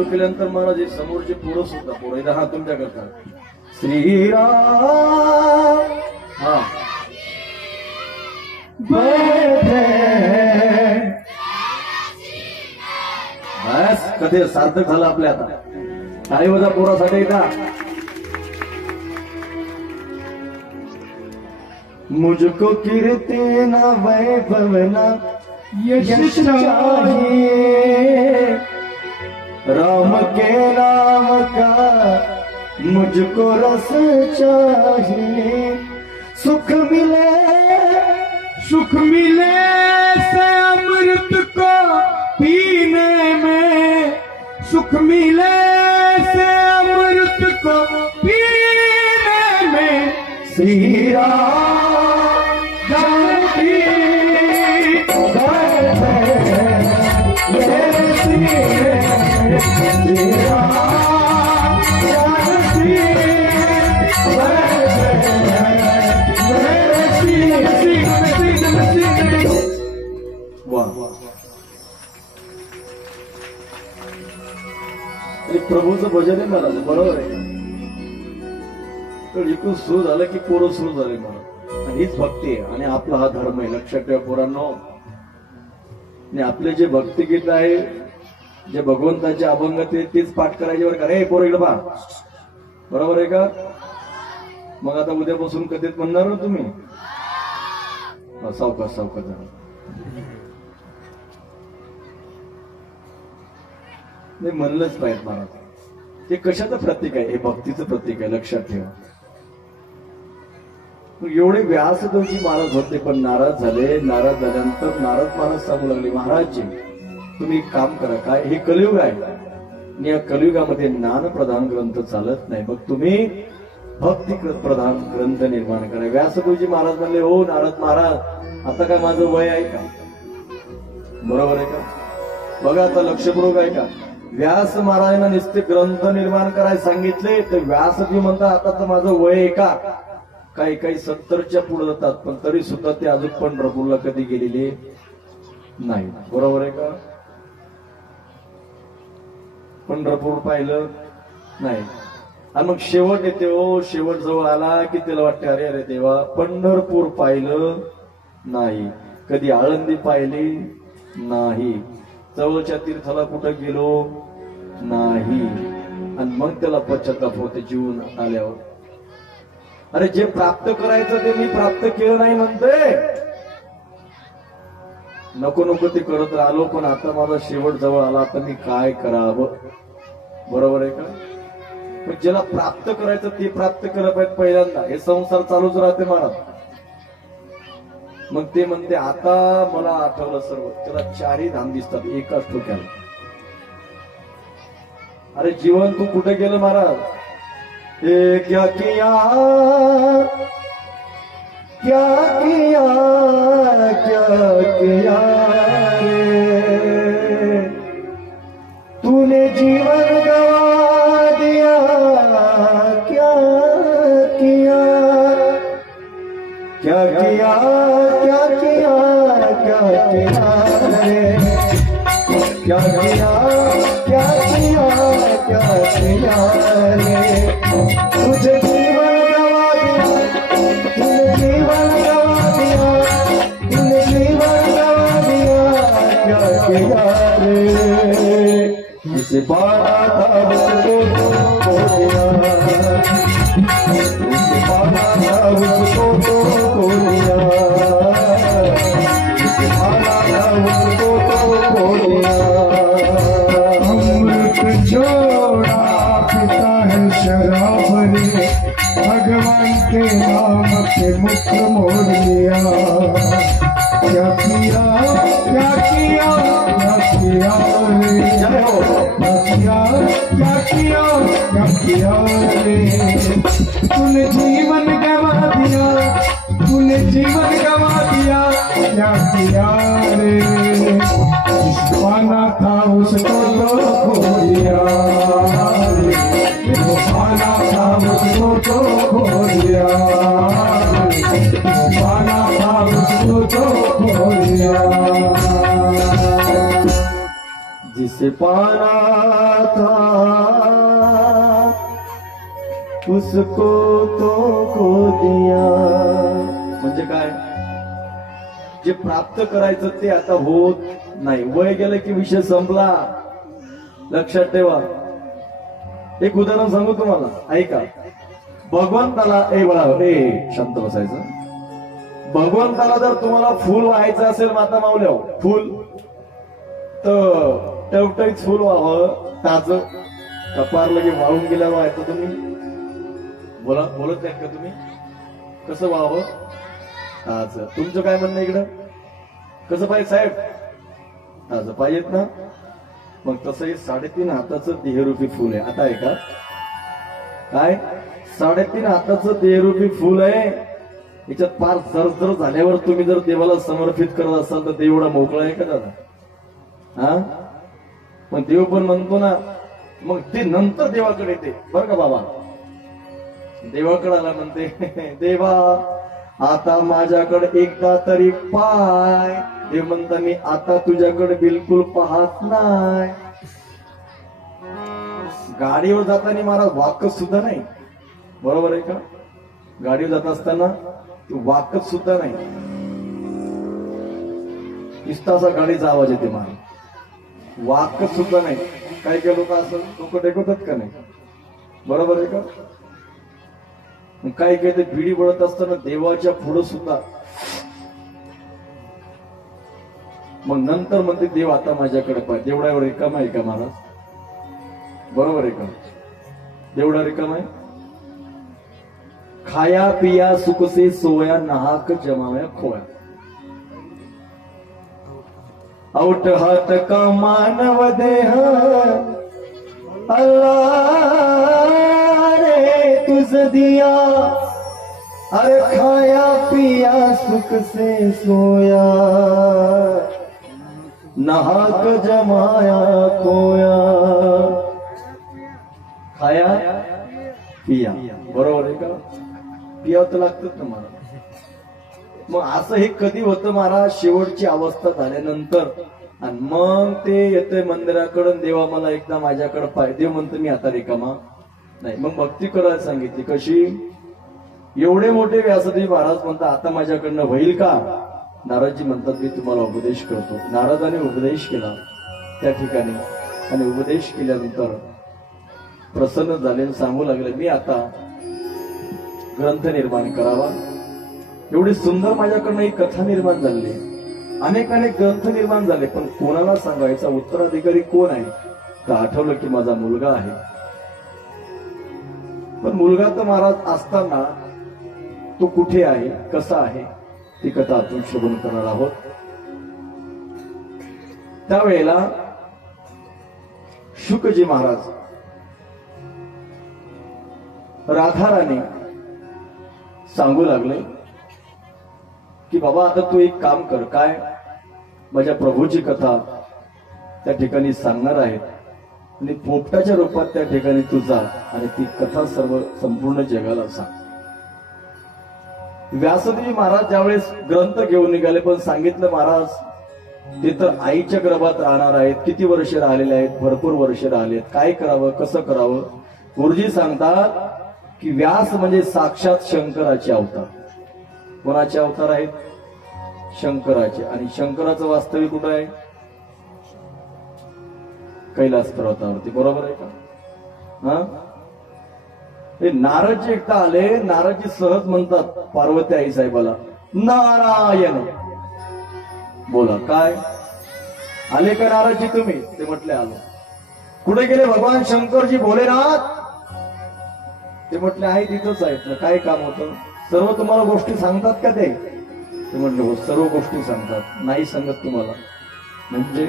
चालू केल्यानंतर मला जे समोरचे पोरं सुद्धा पोरं इथं हा तुमच्या करता श्रीराम. हा. बस कधी सार्थक झालं आपल्या आता. काही बघा पोरासाठी का मुझको कीर्ति न वैभव न यश चाहिए। राम के नाम का मुझको रस चाहिए। सुख मिले सुख मिले से अमृत को पीने में। सुख मिले से अमृत को पीने में। श्री राम प्रभूचं भजन आहे मला बरोबर आहे तर इकडून सुरू झालं की पोरं सुरू झाले मला आणि हीच भक्ती आहे. आणि आपला हा धर्म आहे. लक्षात ठेवा पोरांनो. आणि आपले जे भक्तिगीत आहे जे भगवंताचे अभंग ते तेच पाठ करायचे बरं का? रे पोर इकडे पहा. बरोबर आहे का? मग आता उद्यापासून कधीच म्हणणार ना तुम्ही? हा, सावकाश सावकाश जरा नाही म्हणलंच पाहिजे महाराज. ते कशाचं प्रतीक आहे? हे भक्तीचं प्रतीक आहे लक्षात ठेवा. एवढे व्यास तुमची महाराज होते पण नाराज झाले. नाराज झाल्यानंतर नाराज महाराज सांगू लागले महाराजजी तुम्ही एक काम करा काय? हे कलियुग आहे. आणि या कलियुगामध्ये ज्ञान प्रधान ग्रंथ चालत नाही. मग तुम्ही भक्ती प्रधान ग्रंथ निर्माण करा. व्यासगुरुजी महाराज म्हणले हो नारद महाराज आता काय माझं वय आहे का? बरोबर आहे का? बघा आता लक्षपूर्वक आहे का व्यास महाराजांना नुसते ग्रंथ निर्माण करायला सांगितले तर व्यासजी म्हणतात आता तर माझं वय आहे का? काही काही सत्तरच्या पुढे जातात पण तरी सुद्धा ते अजून पण प्रभूला कधी गेलेले नाही. बरोबर आहे का? पंढरपूर पाहिलं नाही. आणि मग शेवट येते हो शेवट जवळ आला की त्याला वाटते अरे अरे देवा पंढरपूर पाहिलं नाही. कधी आळंदी पाहिली नाही. जवळच्या तीर्थाला कुठं गेलो नाही. आणि मग त्याला पश्चाताप होते जीवन आल्यावर. अरे जे प्राप्त करायचं ते मी प्राप्त केलं नाही म्हणते नको नको ते करत राहिलो पण आता माझा शेवट जवळ आला आता मी काय करावं? बरोबर आहे का? पण ज्याला प्राप्त करायचं ते प्राप्त केलं पाहिजे पहिल्यांदा. हे संसार चालूच राहते महाराज. मग ते म्हणते आता मला आठवलं सर्व. त्याला चारही धाम दिसतात एकाच ठोक्याला अरे जीवन तू कुठे गेलं महाराज? हे क्या किया? क्या किया? क्या किया रे तूने जीवन गवा दिया क्या किया? क्या किया क्या किया क्या किया रे? क्या किया क्या किया क्या किया रे? तुझे जिसे पाना जिसे पाना था उसको तो खो दिया। म्हणजे काय? जे प्राप्त करायचं ते आता होत नाही. वय गेलं की विषय संपला. लक्षात ठेवा. एक उदाहरण सांगू तुम्हाला. ऐका. भगवंताला ए बळा ए शांत बसायचं. भगवंताला जर तुम्हाला फुल व्हायचं असेल माता मावल्या फुल तर टवटवीत फुल व्हावं. ताज कपार लगे वाळून गेल्यावर तर तुम्ही? बोला बोलत नाहीत का तुम्ही? कसं व्हावं? ताज. तुमचं काय म्हणणं इकडं? कसं पाहिजे साहेब? ताज पाहिजेत ना? मग तसं हे साडेतीन हाताचं देहरूपी फुल आहे. आता आहे का? काय? साडेतीन हाताचं देहरूपी फुल आहे. याच्यात फार जर झाल्यावर तुम्ही जर देवाला समर्पित करत असाल तर देव एवढा मोकळा आहे का दादा? हा? पण देव पण म्हणतो ना मग ते नंतर देवाकडे येते. बरं का बाबा? देवाकडे आला म्हणते देवा आता माझ्याकडे एकदा तरी पाय. देव म्हणता मी आता तुझ्याकडे बिलकुल पाहत नाही. गाडीवर जाताना महाराज वाकत सुद्धा नाही. बरोबर आहे का? गाडीवर जात असताना ती वाकत सुद्धा नाही. इस्ताचा गाडीचा आवाज येते महाराज. वाकत सुद्धा नाही. काही काही लोक असं लोक डेकवतात का नाही? बरोबर आहे का? काही काही ते भिडी बळत असताना देवाच्या पुढं सुद्धा. मग नंतर म्हणते देव आता माझ्याकडे पाहिजे देवडा एवढा रिकामा आहे का महाराज? बरोबर आहे का? देवडा रिकाम आहे? खाया पिया सुख से सोया नहाक जमाव्या खोया. औट हात का मानव देह? अल्लाह रे तुझ दिया। अरे खाया पिया सुख से सोया। नहाक जमाया खोया। खाया? पिया। बरोबर आहे का पिया तर लागतच मग असं हे कधी होतं महाराज? शेवटची अवस्था झाल्यानंतर. आणि मग ते येतंय मंदिराकडून देवा मला एकदा माझ्याकडे पाहिजे म्हणतो मी आता रिकामा. नाही मग भक्ती करायला सांगितली. कशी? एवढे मोठे व्यासदेव महाराज म्हणतात आता माझ्याकडनं होईल का? नारदजी म्हणतात मी तुम्हाला उपदेश करतो. नारदाने उपदेश केला त्या ठिकाणी. आणि उपदेश केल्यानंतर प्रसन्न झाले आणि सांगू लागले मी आता ग्रंथ निर्माण करावा. एवढी सुंदर माझ्याकडनं एक कथा निर्माण झाली अनेक अनेक ग्रंथ निर्माण झाले पण कोणाला सांगायचा उत्तराधिकारी कोण आहे? तर आठवलं की माझा मुलगा आहे. पण मुलगा तर महाराज असताना तो कुठे आहे कसा आहे ती कथा आपण शोधून करणार आहोत. त्यावेळेला शुकजी महाराज राधाराणी सांगू लागले की बाबा आता तू एक काम कर. काय? माझ्या प्रभूची कथा त्या ठिकाणी सांगणार आहेत आणि पोपटाच्या रूपात त्या ठिकाणी तू जा आणि ती कथा सर्व संपूर्ण जगाला सांग. व्यासदेवी महाराज ज्यावेळेस ग्रंथ घेऊन निघाले पण सांगितलं महाराज ते तर आईच्या गर्भात राहणार आहेत. किती वर्ष राहिलेले आहेत? भरपूर वर्ष राहिले आहेत काय करावं? कसं करावं? गुरुजी सांगतात की व्यास म्हणजे साक्षात शंकराचे अवतार. कोणाचे अवतार आहेत? शंकराचे. आणि शंकराचं वास्तव्य कुठं आहे? कैलास पर्वतावरती. बरोबर आहे का? हा? हे नारदजी एकदा आले नारदजी सहज म्हणतात पार्वती आई साहेबाला नारायण. बोला काय? आले का नारदजी तुम्ही? ते म्हटले आलो. कुठे गेले भगवान? शंकरजी भोलेनाथ ते म्हटले आहे तिथंच आहेत काय काम होतं? सर्व तुम्हाला गोष्टी सांगतात का ते? ते म्हटले हो सर्व गोष्टी सांगतात नाही सांगत तुम्हाला. म्हणजे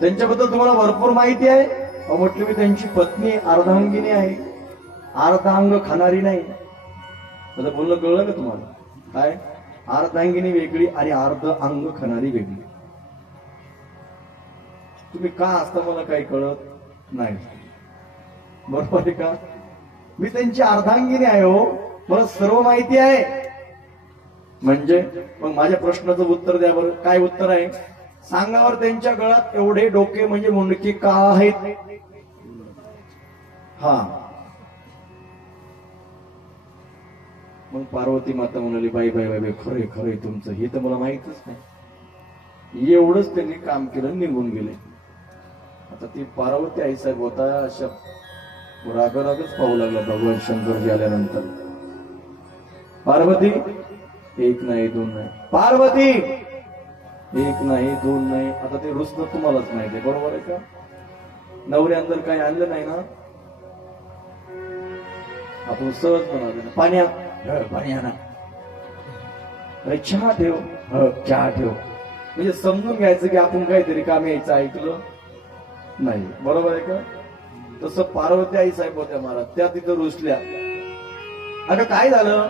त्यांच्याबद्दल तुम्हाला भरपूर माहिती आहे. अहो म्हटलं मी त्यांची पत्नी अर्धांगिनी आहे. अर्धांग खाणारी नाही. आता बोलणं कळलं का तुम्हाला? काय? अर्धांगिनी वेगळी आणि अर्ध अंग खाणारी वेगळी. तुम्ही का असता मला काही कळत नाही? बरोबर आहे का? मी त्यांची अर्धांगिनी आहे हो. मला सर्व माहिती आहे. म्हणजे मग माझ्या प्रश्नाचं उत्तर द्या बरं. काय उत्तर आहे? सांगावर त्यांच्या गळात एवढे डोके म्हणजे मुंडके का आहेत? हा. मग पार्वती माता म्हणाली बाई बाई बाई खरंय खरंय तुमचं. हे तर मला माहितच नाही. एवढंच त्यांनी काम केलं निघून गेले. आता ती पार्वती आई साहेब होता अशा रागरागच पाहू लागला भगवान शंकरजी आल्यानंतर. पार्वती एक नाही दोन नाही. पार्वती! एक नाही दोन नाही. आता ते रुसणं तुम्हालाच माहिती आहे बरोबर आहे का? नवऱ्यांतर काही आणलं नाही ना आपण सहज म्हणाले ना पाण्या पाणी आणा. अरे चहा ठेव. ह, चहा ठेव. म्हणजे समजून घ्यायचं की आपण काहीतरी काम यायचं ऐकलं नाही. बरोबर आहे का? तसं पार्वती आई साहेब होत्या महाराज त्या तिथं रुसल्या. अगं काय झालं?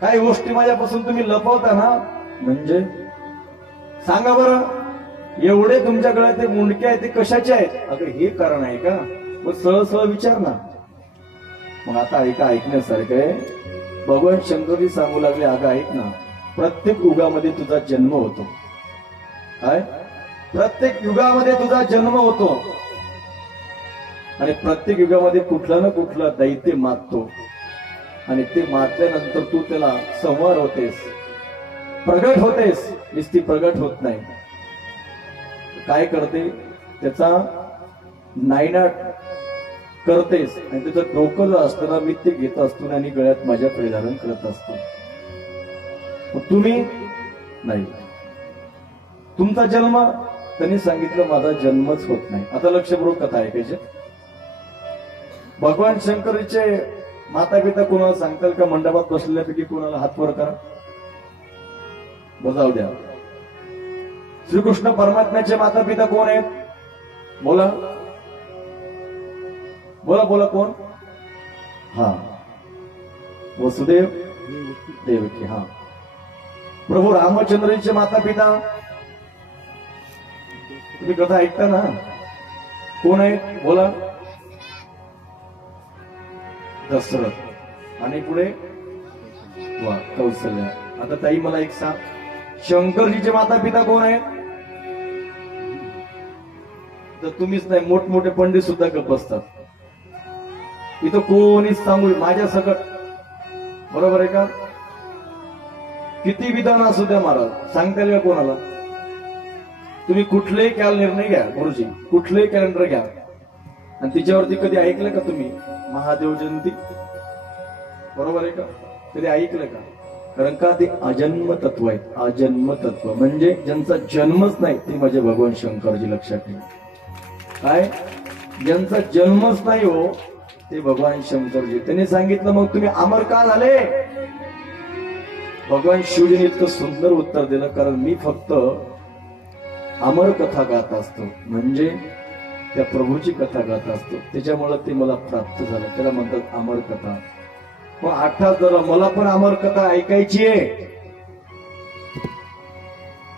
काही गोष्टी माझ्यापासून तुम्ही लपवता ना? म्हणजे? सांगा बरं. एवढे तुमच्याकडे ते मुंडके आहेत ते कशाचे आहेत? अगं हे कारण आहे का? मग सहज सहज विचार ना. मग आता ऐका ऐकण्यासारखं आहे. भगवान शंकरजी सांगू लागले अगं ऐक ना. प्रत्येक युगामध्ये तुझा जन्म होतो. काय? प्रत्येक युगामध्ये तुझा जन्म होतो. आणि प्रत्येक युगामध्ये कुठला ना कुठला दैत्य मागतो. आणि ते मारल्यानंतर तू त्याला संवार होतेस. प्रगट होतेस. नुसती प्रगट होत नाही. काय करते? त्याचा नायनाट करतेस. आणि त्याचं डोकं जर असताना मी ते घेत असतो आणि गळ्यात माझ्या परिधारण करत असतो. तुम्ही? नाही. तुमचा जन्म? त्यांनी सांगितलं माझा जन्मच होत नाही. आता लक्षपूर्वक कथा ऐकायचे. भगवान शंकरचे माता पिता कोणाला सांगताल का मंडपात बसलेल्यापैकी कोणाला हात वर करा? बजाव द्या. श्रीकृष्ण परमात्म्याचे माता पिता कोण आहेत? बोला. बोला बोला कोण? हा. वसुदेव देवकी हा. प्रभू रामचंद्रजीचे माता पिता तुम्ही कथा ऐकता ना? कोण आहेत? बोला. दशरथ आणि पुढे वा कौशल्या आता ताई मला एक सांग. शंकरजीचे माता पिता कोण आहेत तर तुम्हीच नाही मोठमोठे पंडित सुद्धा गप बसतात. इथं कोणीच सांगू माझ्या सकट. बरोबर आहे का? किती विधान असू द्या महाराज. सांगता येईल कोणाला? तुम्ही कुठलेही कॅल निर्णय घ्या गुरुजी. कुठलेही कॅलेंडर घ्या. आणि तिच्यावरती कधी ऐकलं का तुम्ही? महादेव जयंती. बरोबर आहे का? कधी ऐकलं का? कारण का ते अजन्म तत्व आहेत अजन्म तत्व. म्हणजे ज्यांचा जन्मच नाही ते माझे भगवान शंकरजी लक्षात ठेवा. काय? ज्यांचा जन्मच नाही हो ते भगवान शंकरजी. त्यांनी सांगितलं मग तुम्ही अमर का झाले? भगवान शिवजीने इतकं सुंदर उत्तर दिलं कारण मी फक्त अमर कथा गात असतो. म्हणजे त्या प्रभूची कथा गात असतो. त्याच्यामुळे ते मला प्राप्त झालं. त्याला म्हणतात अमर कथा. मग अर्थात जरा मला पण अमर कथा ऐकायची आहे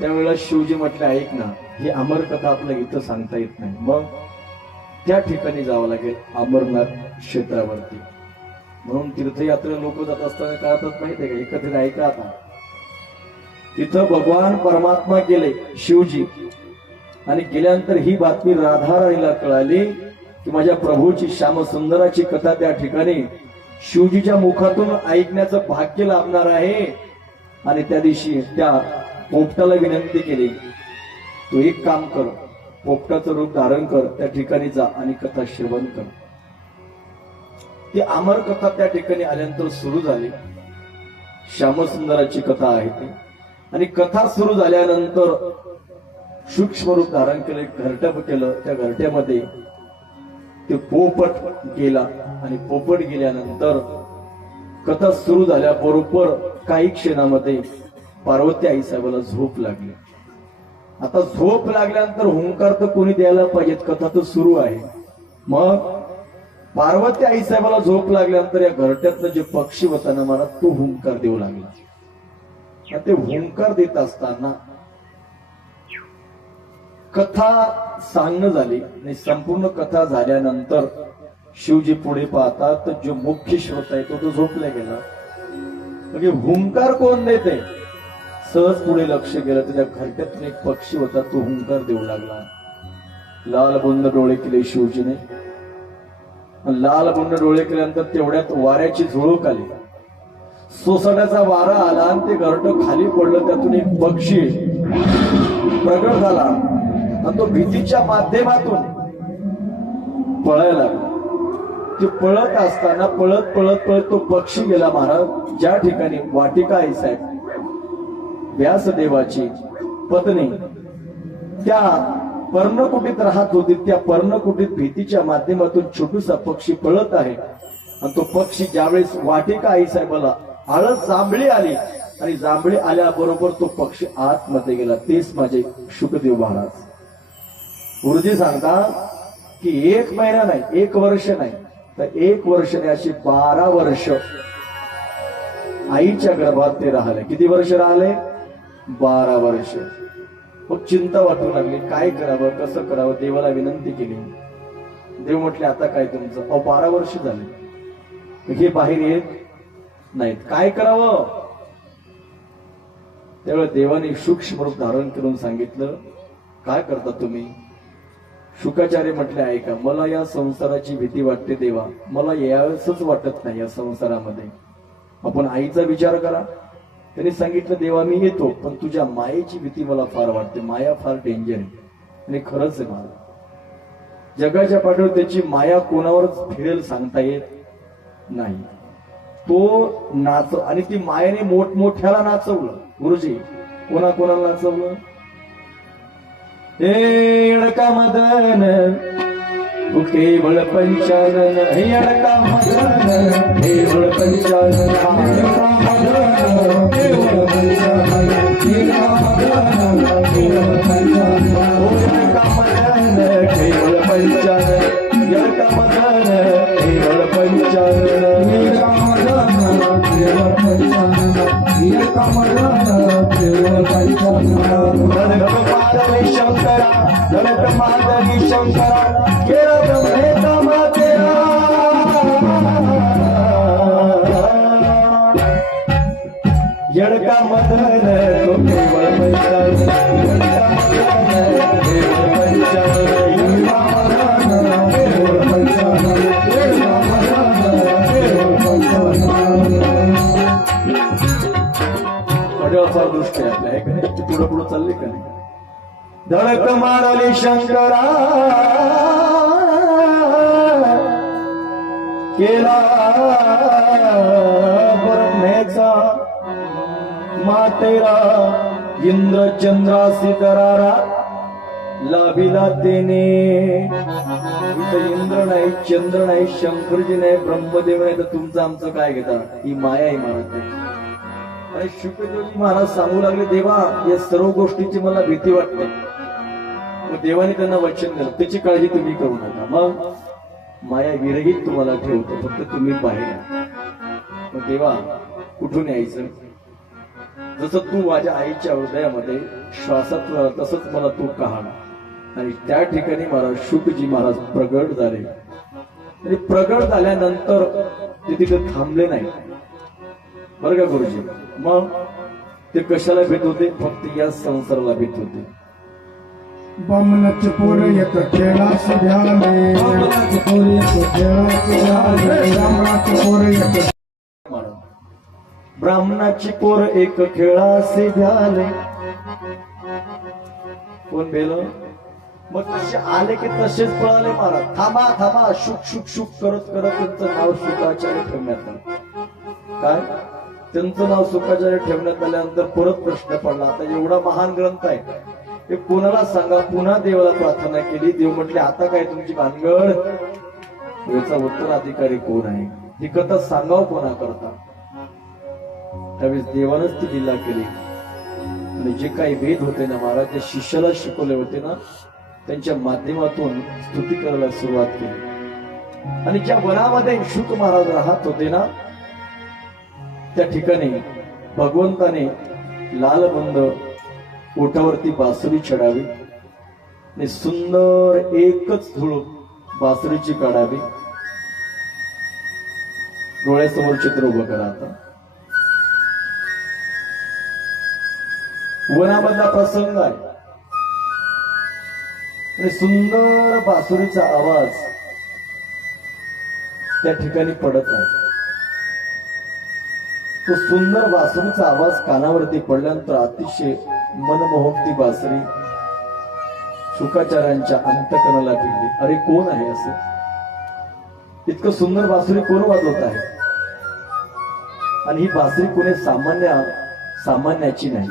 त्यावेळेला शिवजी म्हटले ऐक ना ही अमर कथा आपल्या इथं सांगता येत नाही. मग त्या ठिकाणी जावं लागेल अमरनाथ क्षेत्रावरती. म्हणून तीर्थयात्रे लोक जात असताना कळतच माहितीये का? एकत्रित ऐका आता. तिथं भगवान परमात्मा गेले शिवजी. आणि गेल्यानंतर ही बातमी राधाराणीला कळाली की माझ्या प्रभूची श्यामसुंदराची कथा त्या ठिकाणी शिवजीच्या मुखातून ऐकण्याचं भाग्य लाभणार आहे. आणि त्या दिवशी त्या पोपटाला विनंती केली तू एक काम कर पोपटाचं रूप धारण कर त्या ठिकाणी जा आणि कथा श्रवण कर. ती अमर कथा त्या ठिकाणी आल्यानंतर सुरू झाली. श्यामसुंदराची कथा आहे ती. आणि कथा सुरू झाल्यानंतर सूक्ष्म रूप धारण केलं एक घरटप केलं. त्या घरट्यामध्ये ते पोपट गेला आणि पोपट गेल्यानंतर कथा सुरू झाल्याबरोबर काही क्षणामध्ये पार्वती आई साहेबाला झोप लागली. आता झोप लागल्यानंतर हुंकार तर कोणी द्यायला पाहिजेत कथा तर सुरू आहे. मग पार्वती आई साहेबाला झोप लागल्यानंतर या घरट्यातलं जे पक्षी होता ना मला तो हुंकार देऊ लागला. ते हुंकार देत असताना कथा सांगणं झाली आणि संपूर्ण कथा झाल्यानंतर शिवजी पुढे पाहतात तर जो मुख्य श्रोता आहे तो तो झोपला गेला. म्हणजे हुंकार कोण देते? सहज पुढे लक्ष गेलं त्याच्या घरट्यातून एक पक्षी होता तो हुंकार देऊ लागला. लाल बुंद डोळे केले शिवजीने. लाल बुंड डोळे केल्यानंतर तेवढ्यात वाऱ्याची झुळूक आली. सोसाट्याचा वारा आला आणि ते घरट खाली पडलं त्यातून एक पक्षी प्रगट झाला. आणि तो भीतीच्या माध्यमातून पळायला लागला. ते पळत असताना पळत पळत पळत तो पक्षी गेला महाराज. ज्या ठिकाणी वाटिका आहे साहेब व्यासदेवाची पत्नी त्या पर्णकुटीत राहत होती. त्या पर्णकुटीत भीतीच्या माध्यमातून छोटूसा पक्षी पळत आहे. आणि तो पक्षी ज्यावेळेस वाटिका आई साहेबाला आळस जांभळी आली आणि जांभळी आल्याबरोबर तो पक्षी आतमध्ये गेला. तेच माझे शुकदेव महाराज. गुरुजी सांगता की एक महिना नाही एक वर्ष नाही तर एक वर्ष नाही अशी बारा वर्ष आईच्या गर्भात ते राहिले. किती वर्ष राहिले? बारा वर्ष. मग चिंता वाटू लागली. काय करावं कसं करावं देवाला विनंती केली. देव म्हटले आता काय तुमचं? अहो बारा वर्ष झाले. हे बाहेर येत नाहीत. काय करावं? त्यावेळेस देवाने सूक्ष्म रूप धारण करून सांगितलं काय करता तुम्ही? शुकाचार्य म्हटले आहे का मला या संसाराची भीती वाटते देवा. मला यावेळेसच वाटत नाही या संसारामध्ये. आपण आईचा विचार करा. त्यांनी सांगितलं देवा मी येतो पण तुझ्या मायेची भीती मला फार वाटते. माया फार डेंजर आहे. आणि खरंच आहे मला जगाच्या पाठीवर त्याची माया कोणावरच फिरेल सांगता येत नाही. तो नाच आणि ती मायाने मोठमोठ्याला नाचवलं. गुरुजी कोणा कोणाला नाचवलं? हे मदन केवळ पंचानन हे अडका मदन केवळ पंचानन अडका मदन केवळ पंचानन केवळ पंचानन अडका मदन केवळ पंचानन केवळ पंचानन चालले का नाही? धडक मारली शंकरा. केला ब्रह्मेचा मातेरा इंद्र चंद्रासी करारा लाभिला तेने इथं इंद्र नाही चंद्र नाही शंकरजी नाही ब्रह्मदेव नाही तर तुमचं आमचं काय घेता? ही माया आहे महाराज आणि शुकदेवजी महाराज सांगू लागले देवा या सर्व गोष्टीची मला भीती वाटते. मग देवाने त्यांना वचन दिलं त्याची काळजी तुम्ही करू नका. मग माया विरहित तुम्हाला ठेवतो फक्त तुम्ही बाहेर मग देवा कुठून यायचं? जसं तू माझ्या आईच्या हृदयामध्ये श्वासात राहिला, तसंच मला तू कहा आणि त्या ठिकाणी महाराज शुकजी महाराज प्रगट झाले. आणि प्रगट झाल्यानंतर ते तिथे थांबले नाही. बरं का गुरुजी? मग ते कशाला भेट होते? फक्त या संसाराला भेट होते. बमनच पोर एक खेळास घ्याले बमनच पोर एक म्हणून ब्राह्मणाची पोर एक खेळासे झाले. कोण बेल मग तसे आले की तसेच पळाले महाराज. थांबा थांबा. शुक शुक शुक करत करत त्यांचं नाव सुखाचार्य ठेवण्यात काय? त्यांचं नाव सुखाचार्य ठेवण्यात आल्यानंतर परत प्रश्न पडला. आता एवढा महान ग्रंथ आहे. ते कोणाला सांगा? पुन्हा देवाला प्रार्थना केली. देव म्हटले आता काय तुमची भानगड? याचा उत्तराधिकारी कोण आहे? ही कथा सांगाव कोणा करता? त्यावेळेस देवानच ती लीला केली. आणि जे काही भेद होते ना महाराज जे शिष्याला शिकवले होते ना त्यांच्या माध्यमातून स्तुती करायला सुरुवात केली. आणि ज्या वनामध्ये शुक महाराज राहत होते ना त्या ठिकाणी भगवंताने लालबंद ओठावरती बासुरी चढावी आणि सुंदर एकच धूळ बासुरीची काढावी. डोळ्यासमोर चित्र उभं करा आता. वनामधला प्रसंग आहे. आणि सुंदर बासुरीचा आवाज त्या ठिकाणी पडत आहे. तो सुंदर बासरीचा आवाज कानावरती पडल्यानंतर अतिशय मनमोहक ती बासरी शुकाचार्यांच्या अंतकणाला भिडली. अरे कोण आहे असं? इतकं सुंदर बासरी कोण वाजवत आहे? आणि ही बासरी कोणी सामान्य सामान्याची नाही.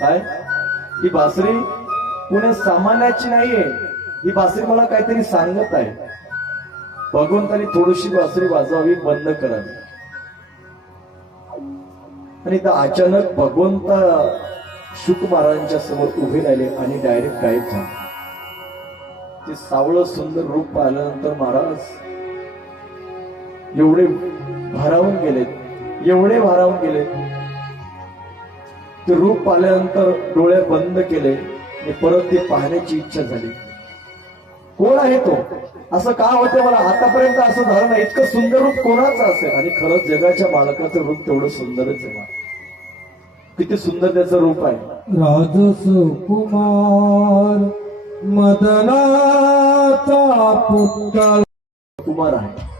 काय? ही बासरी कोणी सामान्याची नाहीये. ही बासरी मला काहीतरी सांगत आहे. भगवंतानी थोडीशी बासरी वाजवावी बंद करावी. आणि तर अचानक भगवंत शुक महाराजांच्या समोर उभे राहिले आणि डायरेक्ट गायब झाले. ते सावळं सुंदर रूप पाहिल्यानंतर महाराज एवढे भारावून गेलेत एवढे भारावून गेलेत. ते रूप पाहिल्यानंतर डोळे बंद केले आणि परत ते पाहण्याची इच्छा झाली. कोण आहे तो? असं का होतं? मला आतापर्यंत असं झालं नाही इतकं सुंदर रूप कोणाचं असेल? आणि खरंच जगाच्या मालकाचं रूप तेवढं सुंदरच आहे मला किती सुंदर त्याचं रूप आहे. राजस कुमार मदनाचा पुतळा. कुमार आहे.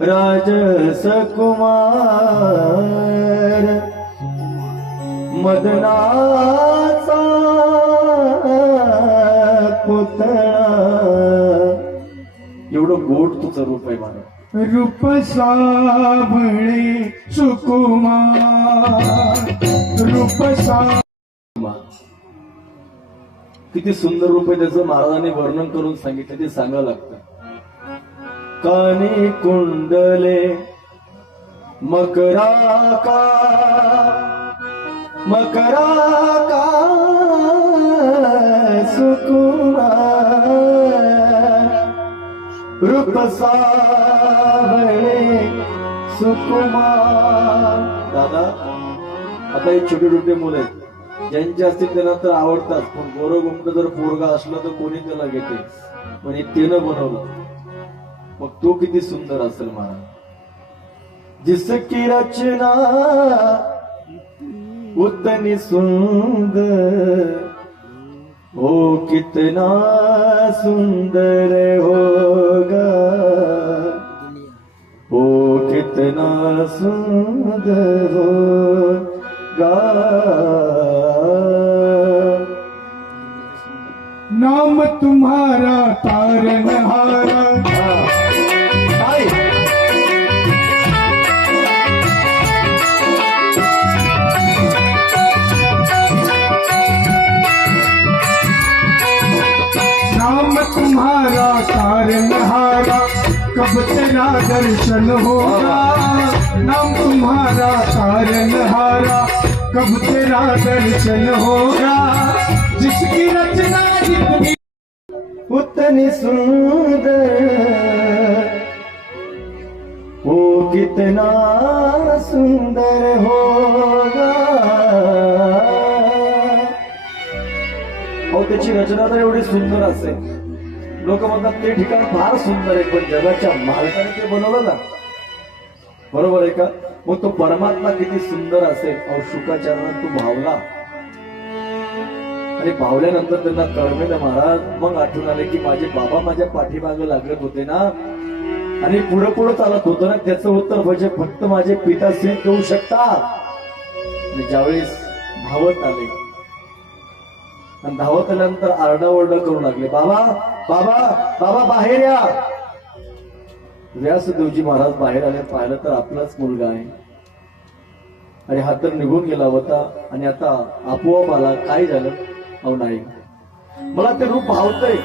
राजस कुमार मदनाचा पुतळा. गोड तुझं रूप आहे मला रूप साबळे सुकुमार. रूप सा किती सुंदर रूप आहे त्याचं महाराजांनी वर्णन करून सांगितलं ते सांगावं लागतं. काने कुंडले मकरा का मकरा का सुकुमार रूप साबळे सुकुमार. दादा आता हे छोटे छोटे मुलं आहेत. ज्यांचे असतील त्यांना तर आवडतात पण गोरं गुमट जर पोरगा असलं तर कोणी त्याला घेते? म्हणजे तेनं बनवलं. मग तो किती सुंदर असेल मला जिसकी रचना उतनी सुंदर हो कितना सुंदर होगा। हो कितना सुंदर होगा। नाम तुम्हारा तारनहार तारनहारा कब तेरा दर्शन होगा. नाम तुम्हारा तारनहारा कब तेरा दर्शन होगा. जिसकी रचना जितनी उतनी सुंदर वो कितना सुंदर होगा. अहो त्याची रचना तर एवढी सुंदर असेल. लोक म्हणतात ते ठिकाण फार सुंदर आहे पण जगाच्या मालकाने ते बनवलं ना. बरोबर आहे का? मग तो परमात्मा किती सुंदर असेल. और शुकाचरणात तू भावला. आणि भावल्यानंतर त्यांना कळमेलं महाराज मग आठवण आले की माझे बाबा माझ्या पाठीमागे लागत होते ना. आणि पुढे पुढे चालत होतं ना. त्याचं उत्तर म्हणजे फक्त माझे पिताश्री देऊ शकतात. आणि ज्यावेळेस धावत आले आणि धावत आल्यानंतर आरडाओरडा करू लागले. बाबा बाबा बाबा बाहेर या. व्यासदेवजी महाराज बाहेर आले. पाहिलं तर आपलाच मुलगा आहे. आणि हा तर निघून गेला होता. आणि आता आपोआप आला. काय झालं? अहो नाही. मला ते रूप भावतंय.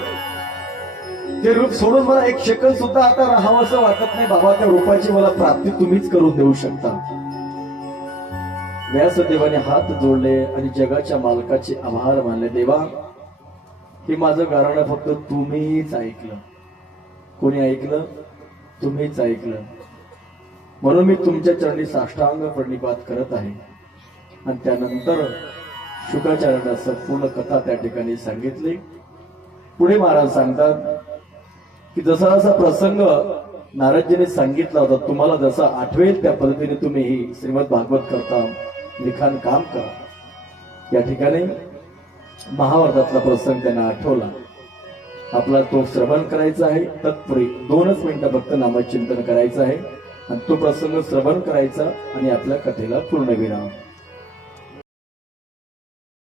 ते रूप सोडून मला एक सेकंद सुद्धा आता राहावं असं वाटत नाही. बाबा त्या रूपाची मला प्राप्ती तुम्हीच करून देऊ शकता. व्यासदेवाने हात जोडले आणि जगाच्या मालकाचे आभार मानले. देवा हे माझं गाणं फक्त तुम्हीच ऐकलं. कोणी ऐकलं? तुम्हीच ऐकलं. म्हणून मी तुमच्या चरणी साष्टांग प्रणिपात करत आहे. आणि त्यानंतर शुकाचार्यांना संपूर्ण कथा त्या ठिकाणी सांगितली. पुढे महाराज सांगतात की जसा जसा प्रसंग नारदजीने सांगितला होता तुम्हाला जसा आठवेल त्या पद्धतीने तुम्ही ही श्रीमद भागवत करता लिखाण काम करा. या ठिकाणी महाभारतातला प्रसंग त्यांना आठवला. आपला तो श्रवण करायचा आहे तत्पुरी दोनच मिनिटं फक्त नामचिंतन करायचं आहे. आणि तो प्रसंग श्रवण करायचा आणि आपल्या कथेला पूर्ण विराम.